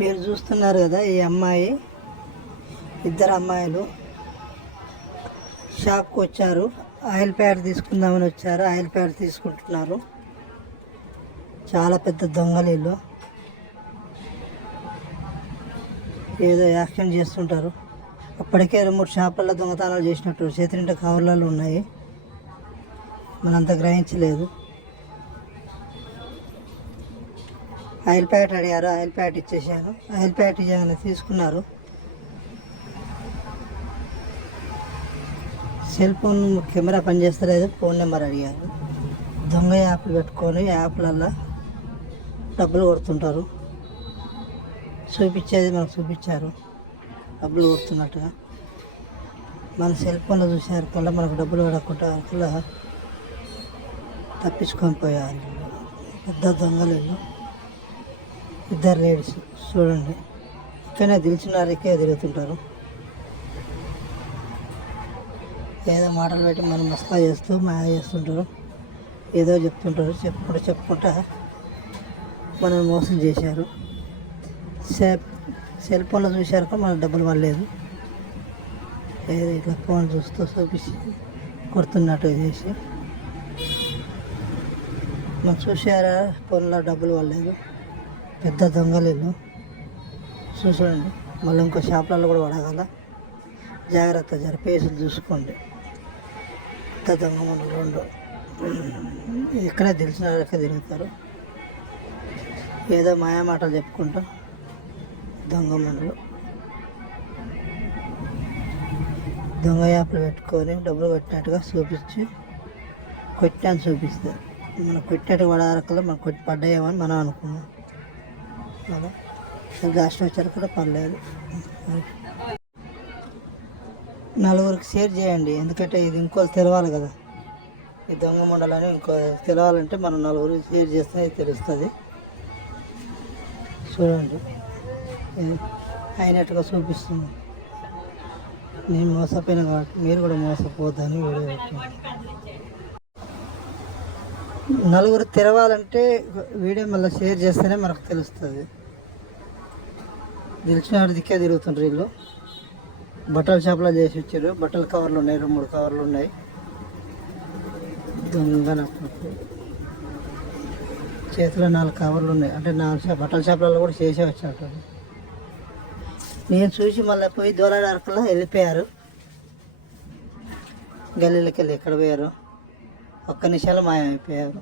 మీరు చూస్తున్నారు కదా, ఈ అమ్మాయి ఇద్దరు అమ్మాయిలు షాప్కి వచ్చారు. ఆయిల్ ప్యాడ్ తీసుకుందామని వచ్చారు. ఆయిల్ ప్యాడ్ తీసుకుంటున్నారు. చాలా పెద్ద దొంగలు వీళ్ళు. ఏదో యాక్షన్ చేస్తుంటారు. అప్పటికే 2-3 షాపులలో దొంగతనాలు చేసినట్టు చేతినింట కవర్లలో ఉన్నాయి. మనంత గ్రహించలేదు. ఆయిల్ ప్యాకెట్ అడిగారు, ఆయిల్ ప్యాకెట్ ఇచ్చేసాను. ఆయిల్ ప్యాకెట్ ఇవ్వగానే తీసుకున్నారు. సెల్ ఫోన్ కెమెరా పనిచేస్తలేదు. ఫోన్ నెంబర్ అడిగారు. దొంగ యాప్లు పెట్టుకొని యాప్లల్లో డబ్బులు కొడుతుంటారు. చూపించేది మనకు చూపించారు, డబ్బులు కొడుతున్నట్టుగా. మన సెల్ ఫోన్లో చూసారు కల్లా మనకు డబ్బులు పడకుండా కల్లా తప్పించుకొని పోయారు. పెద్ద దొంగలు. ఇద్దరు లేడీస్ చూడండి, ఇక్కడనే దిల్చున్నారికే తిరుగుతుంటారు. ఏదో మాటలు పెట్టి మనం మస్కా చేస్తూ మాయ చేస్తుంటారు. ఏదో చెప్తుంటారు. చెప్పుకుంటా మనం మోసం చేశారు. సెల్ ఫోన్లో చూశారు కానీ మనకు డబ్బులు పడలేదు. ఏదో ఇట్లా ఫోన్ చూస్తూ చూపించి కొడుతున్నట్టు చేసి మనం చూసారా, ఫోన్లో డబ్బులు పడలేదు. పెద్ద దొంగలు చూడండి. మళ్ళీ ఇంకో షాపులలో కూడా పడగల. జాగ్రత్త, పేసులు చూసుకోండి. పెద్ద దొంగ 2 ఇక్కడే తెలిసిన తిరుగుతారు. ఏదో మాయా మాటలు చెప్పుకుంటా దొంగ మనలు దొంగ యాప్లు పెట్టుకొని డబ్బులు కొట్టినట్టుగా చూపించి కొట్టాను చూపిస్తే మనం కొట్టినట్టు పడారకల్లా మనం కొట్టి పడ్డాయేమని మనం అనుకున్నాం. అలా గాస్ట్ వచ్చారు కూడా పర్లేదు. నలుగురికి షేర్ చేయండి, ఎందుకంటే ఇది ఇంకోళ్ళు తెలవాలి కదా. ఈ దొంగ మండలని ఇంకో తెలవాలంటే మనం నలుగురికి షేర్ చేస్తే తెలుస్తుంది. చూడండి, అయినట్టుగా చూపిస్తుంది. నేను మోసపోయినా కాబట్టి మీరు కూడా మోసపోద్దని వీడియో పెట్టాను. నలుగురు తెరవాలంటే వీడియో మళ్ళీ షేర్ చేస్తేనే మనకు తెలుస్తుంది. తెలిసిన దిక్కే తిరుగుతుంటారు వీళ్ళు. బట్టల షాప్లో చేసి వచ్చారు. బట్టల కవర్లు ఉన్నాయి, 2-3 కవర్లు ఉన్నాయి. దొంగ చేతిలో 4 కవర్లు ఉన్నాయి. అంటే 4 బట్టల షాపులలో కూడా చేసే వచ్చినట్టు. నేను చూసి మళ్ళీ పోయి దూరాడరకల్లా వెళ్ళిపోయారు. గల్లీలకి వెళ్ళి ఎక్కడ పోయారు, 1 నిమిషాలు మాయమైపోయారు.